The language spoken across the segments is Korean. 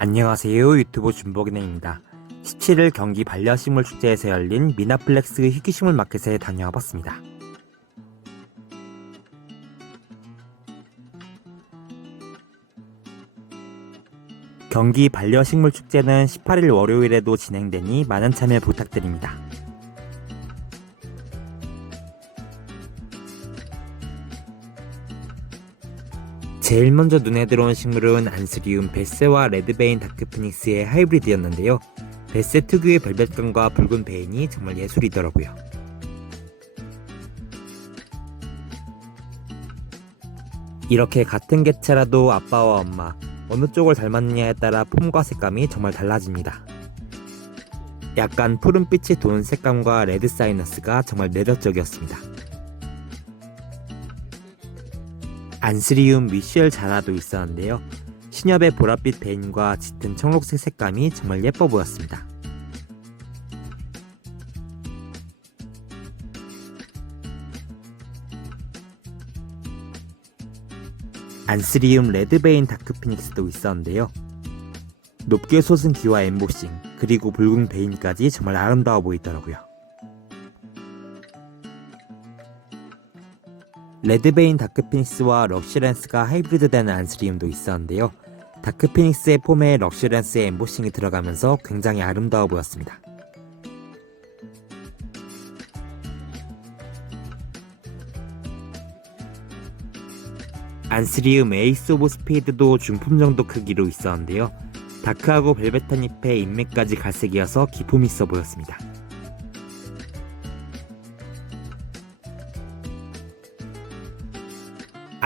안녕하세요. 유튜브 준복이네입니다. 17일 경기 반려식물 축제에서 열린 미나플렉스 희귀식물 마켓에 다녀와 봤습니다. 경기 반려식물 축제는 18일 월요일에도 진행되니 많은 참여 부탁드립니다. 제일 먼저 눈에 들어온 식물은 안스리움 베세와 레드베인 다크피닉스의 하이브리드였는데요. 베세 특유의 벨벳감과 붉은 베인이 정말 예술이더라고요. 이렇게 같은 개체라도 아빠와 엄마 어느 쪽을 닮았느냐에 따라 폼과 색감이 정말 달라집니다. 약간 푸른빛이 도는 색감과 레드 사이너스가 정말 매력적이었습니다. 안스리움 미셸 자라도 있었는데요. 신엽의 보랏빛 베인과 짙은 청록색 색감이 정말 예뻐 보였습니다. 안스리움 레드베인 다크피닉스도 있었는데요. 높게 솟은 귀와 엠보싱, 그리고 붉은 베인까지 정말 아름다워 보이더라고요. 레드베인 다크피닉스와 럭시랜스가 하이브리드된 안스리움도 있었는데요. 다크피닉스의 폼에 럭시랜스의 엠보싱이 들어가면서 굉장히 아름다워 보였습니다. 안스리움 에이스 오브 스페이드도 중품 정도 크기로 있었는데요. 다크하고 벨벳한 잎에 인맥까지 갈색이어서 기품 있어 보였습니다.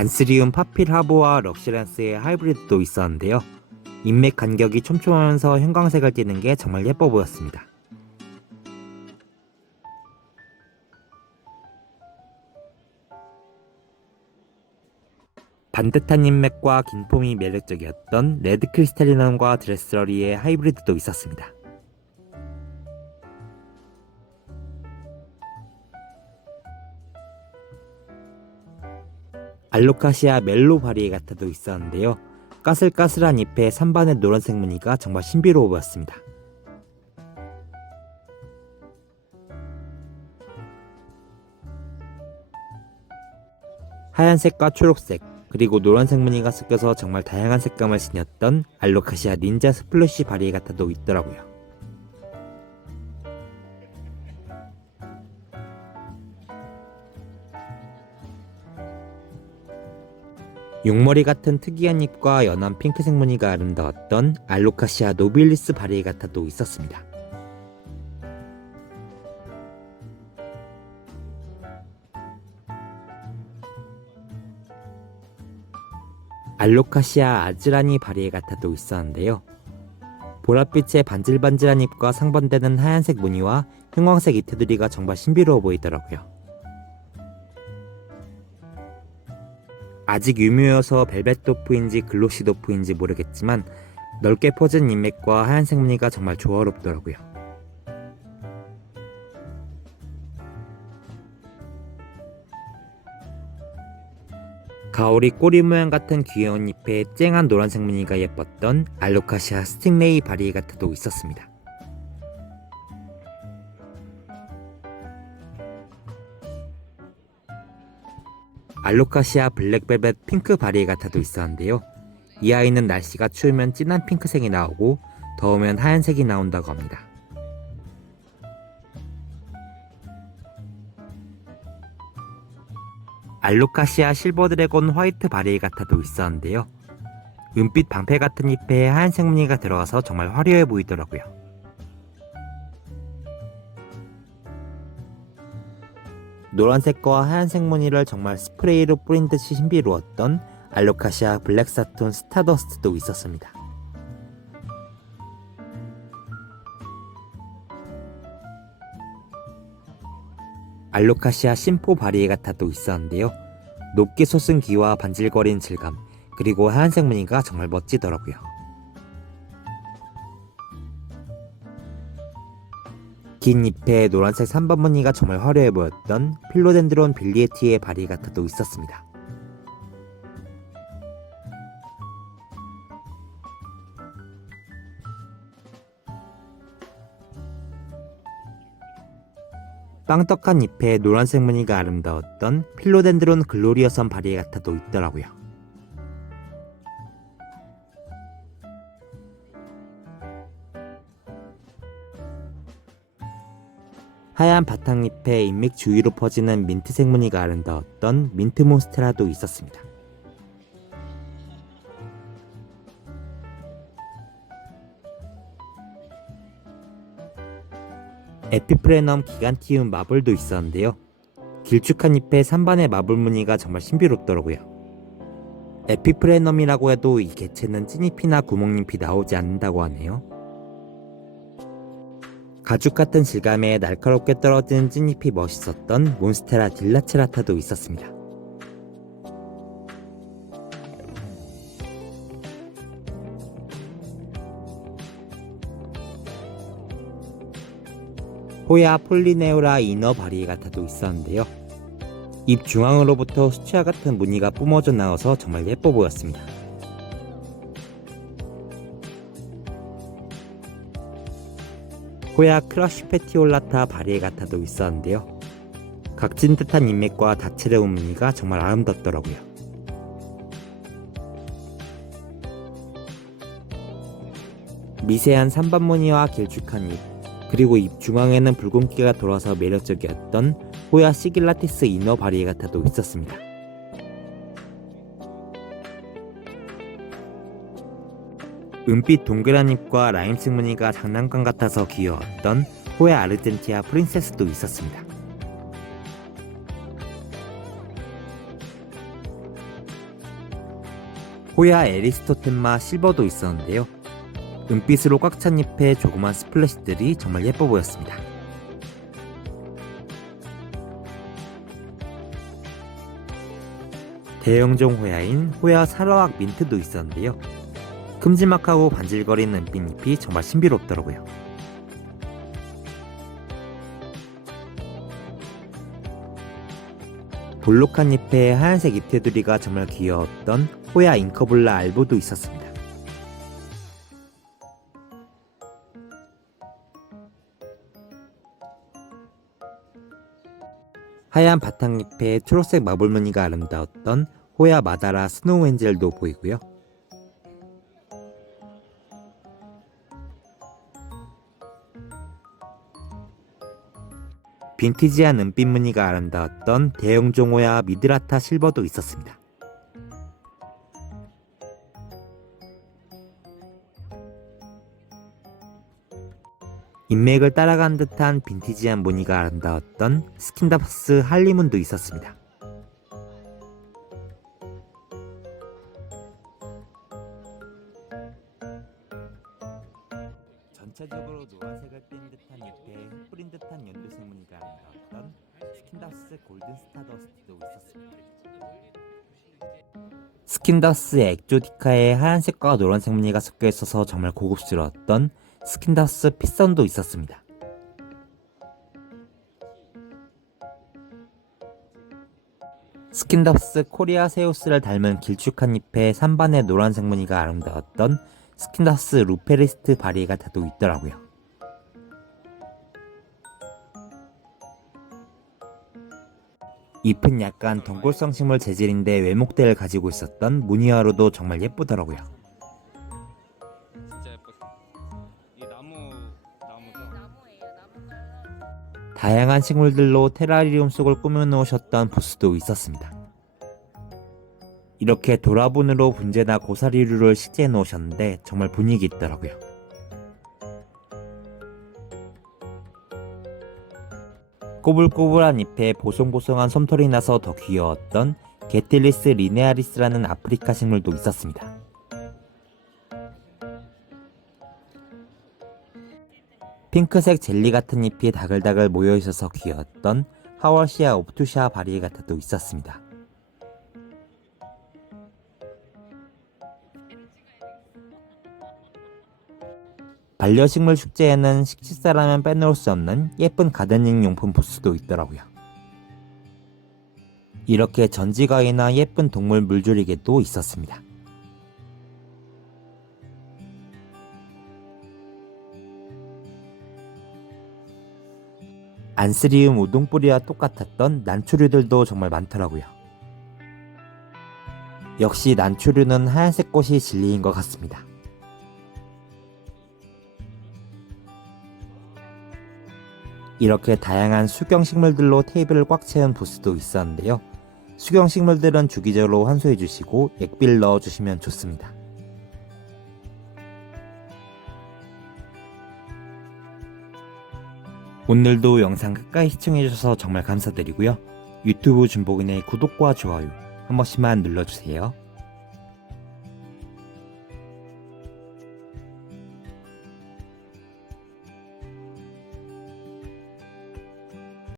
안스리움 파필 하보와 럭시랜스의 하이브리드도 있었는데요. 인맥 간격이 촘촘하면서 형광색을 띠는 게 정말 예뻐 보였습니다. 반듯한 인맥과 긴 폼이 매력적이었던 레드 크리스탈리넘과 드레스러리의 하이브리드도 있었습니다. 알로카시아 멜로 바리에가타도 있었는데요. 까슬까슬한 잎에 산반의 노란색 무늬가 정말 신비로워 보였습니다. 하얀색과 초록색, 그리고 노란색 무늬가 섞여서 정말 다양한 색감을 지녔던 알로카시아 닌자 스플래시 바리에가타도 있더라고요. 용머리 같은 특이한 잎과 연한 핑크색 무늬가 아름다웠던 알로카시아 노빌리스 바리에가타도 있었습니다. 알로카시아 아즈라니 바리에가타도 있었는데요. 보랏빛의 반질반질한 잎과 상반되는 하얀색 무늬와 형광색 잎테두리가 정말 신비로워 보이더라고요. 아직 유묘여서 벨벳 도프인지 글로시 도프인지 모르겠지만 넓게 퍼진 잎맥과 하얀색 무늬가 정말 조화롭더라고요. 가오리 꼬리 모양 같은 귀여운 잎에 쨍한 노란색 무늬가 예뻤던 알로카시아 스팅레이 바리에가타도 있었습니다. 알로카시아 블랙벨벳 핑크 바리에가타도 있었는데요. 이 아이는 날씨가 추우면 진한 핑크색이 나오고 더우면 하얀색이 나온다고 합니다. 알로카시아 실버드래곤 화이트 바리에가타도 있었는데요. 은빛 방패 같은 잎에 하얀색 무늬가 들어가서 정말 화려해 보이더라고요. 노란색과 하얀색 무늬를 정말 스프레이로 뿌린 듯이 신비로웠던 알로카시아 블랙사톤 스타더스트도 있었습니다. 알로카시아 심포 바리에가타도 있었는데요. 높게 솟은 귀와 반질거리는 질감, 그리고 하얀색 무늬가 정말 멋지더라고요. 긴 잎에 노란색 3번 무늬가 정말 화려해 보였던 필로덴드론 빌리에티의 바리에가타도 있었습니다. 빵떡한 잎에 노란색 무늬가 아름다웠던 필로덴드론 글로리어선 바리에가타도 있더라고요. 하얀 바탕잎에 잎맥 주위로 퍼지는 민트색 무늬가 아름다웠던 민트 몬스테라도 있었습니다. 에피프레넘 기간티움 마블도 있었는데요. 길쭉한 잎에 산반의 마블 무늬가 정말 신비롭더라고요. 에피프레넘이라고 해도 이 개체는 찐잎이나 구멍잎이 나오지 않는다고 하네요. 가죽 같은 질감에 날카롭게 떨어지는 찐잎이 멋있었던 몬스테라 딜라체라타도 있었습니다. 호야 폴리네오라 이너 바리에가타도 있었는데요. 잎 중앙으로부터 수채화 같은 무늬가 뿜어져 나와서 정말 예뻐 보였습니다. 호야 크러쉬 페티올라타 바리에가타도 있었는데요. 각진 듯한 잎맥과 다채로운 무늬가 정말 아름답더라고요. 미세한 산반 무늬와 길쭉한 잎, 그리고 잎 중앙에는 붉은기가 돌아서 매력적이었던 호야 시길라티스 이너 바리에가타도 있었습니다. 은빛 동그란 잎과 라임색 무늬가 장난감 같아서 귀여웠던 호야 아르젠티아 프린세스도 있었습니다. 호야 에리스토템마 실버도 있었는데요. 은빛으로 꽉 찬 잎에 조그만 스플래시들이 정말 예뻐 보였습니다. 대형종 호야인 호야 사라왁 민트도 있었는데요. 큼지막하고 반질거리는 은빛잎이 정말 신비롭더라고요. 볼록한 잎에 하얀색 잎테두리가 정말 귀여웠던 호야 잉커블라 알보도 있었습니다. 하얀 바탕잎에 초록색 마블 무늬가 아름다웠던 호야 마다라 스노우 엔젤도 보이고요. 빈티지한 은빛 무늬가 아름다웠던 대형종 호야 미드라타 실버도 있었습니다. 잎맥을 따라간 듯한 빈티지한 무늬가 아름다웠던 스킨다프스 할리문도 있었습니다. 전체적으로 노란색을 띤 듯한 잎에 뿌린 듯한 연두색 무늬가 아름다웠던 스킨다스 골든 스타더스트도 있었습니다. 스킨다스 엑조디카에 하얀색과 노란색 무늬가 섞여 있어서 정말 고급스러웠던 스킨다스 피선도 있었습니다. 스킨다스 코리아세우스를 닮은 길쭉한 잎에 산반의 노란색 무늬가 아름다웠던 스킨다스 루페리스트 바리에가타도 있더라고요. 잎은 약간 덩굴성 식물 재질인데 외목대를 가지고 있었던 무늬화로도 정말 예쁘더라고요. 진짜 예뻤어. 이 나무죠? 다양한 식물들로 테라리움 속을 꾸며놓으셨던 부스도 있었습니다. 이렇게 도라분으로 분재나 고사리류를 식재해 놓으셨는데 정말 분위기 있더라고요. 꼬불꼬불한 잎에 보송보송한 솜털이 나서 더 귀여웠던 게틸리스 리네아리스라는 아프리카 식물도 있었습니다. 핑크색 젤리 같은 잎이 다글다글 모여 있어서 귀여웠던 하월시아 옵투샤 바리에가타도 있었습니다. 반려식물 축제에는 식식사라면 빼놓을 수 없는 예쁜 가드닝 용품 부스도 있더라고요. 이렇게 전지가위나 예쁜 동물 물조리개도 있었습니다. 안스리움 우동뿌리와 똑같았던 난초류들도 정말 많더라고요. 역시 난초류는 하얀색 꽃이 진리인 것 같습니다. 이렇게 다양한 수경식물들로 테이블을 꽉 채운 부스도 있었는데요. 수경식물들은 주기적으로 환수해주시고 액비를 넣어주시면 좋습니다. 오늘도 영상 끝까지 시청해주셔서 정말 감사드리고요. 유튜브 준복인의 구독과 좋아요 한 번씩만 눌러주세요.